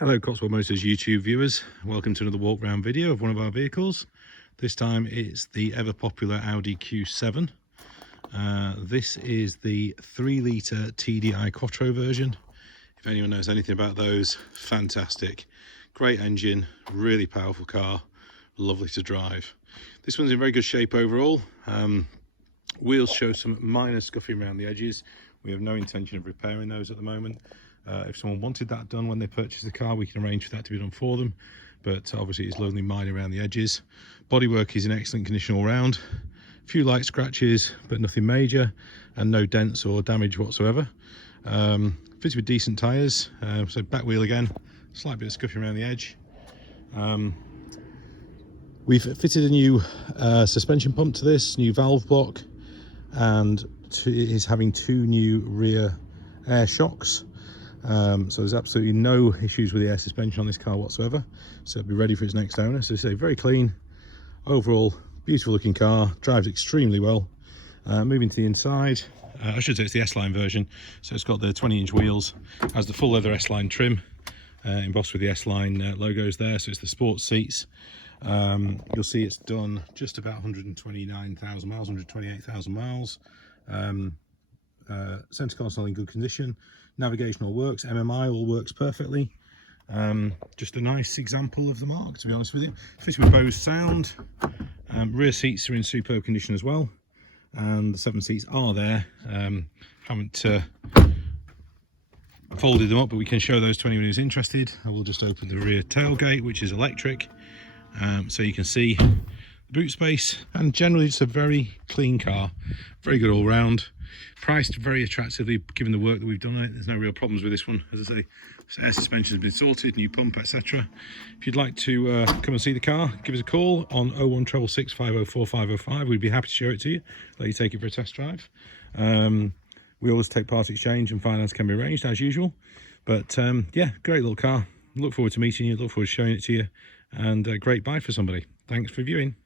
Hello Cotswold Motors YouTube viewers, welcome to another walk round video of one of our vehicles. This time it's the ever popular Audi Q7. This is the 3.0 TDi Quattro version. If anyone knows anything about those, fantastic. Great engine, really powerful car, lovely to drive. This one's in very good shape overall. Wheels show some minor scuffing around the edges. We have no intention of repairing those at the moment. If someone wanted that done when they purchase the car, we can arrange for that to be done for them, but obviously it's only minor around the edges. Bodywork is in excellent condition all round. A few light scratches but nothing major, and no dents or damage whatsoever. Fitted with decent tyres, so back wheel again, slight bit of scuffing around the edge. We've fitted a new suspension pump to this, new valve block, and it is having two new rear air shocks. So there's absolutely no issues with the air suspension on this car whatsoever, so it'll be ready for its next owner. So say very clean overall, beautiful looking car, drives extremely well. Moving to the inside, I should say it's the S-Line version, so it's got the 20-inch wheels, has the full leather S-Line trim, embossed with the S-Line logos there, so it's the sports seats. You'll see it's done just about 129,000 miles, 128,000 miles. Centre console in good condition, navigation all works, MMI all works perfectly. Just a nice example of the mark, to be honest with you. Fitted with Bose sound. Rear seats are in superb condition as well, and the 7 seats are there. Haven't folded them up, but we can show those to anyone who's interested. I will just open the rear tailgate, which is electric, so you can see the boot space, and generally it's a very clean car, very good all round. Priced very attractively given the work that we've done on it. There's no real problems with this one. As I say, air suspension has been sorted, new pump, etc. If you'd like to come and see the car, give us a call on 01666 504 505. We'd be happy to show it to you, let you take it for a test drive. We always take part exchange, and finance can be arranged as usual. But yeah, great little car. Look forward to meeting you, look forward to showing it to you, and a great buy for somebody. Thanks for viewing.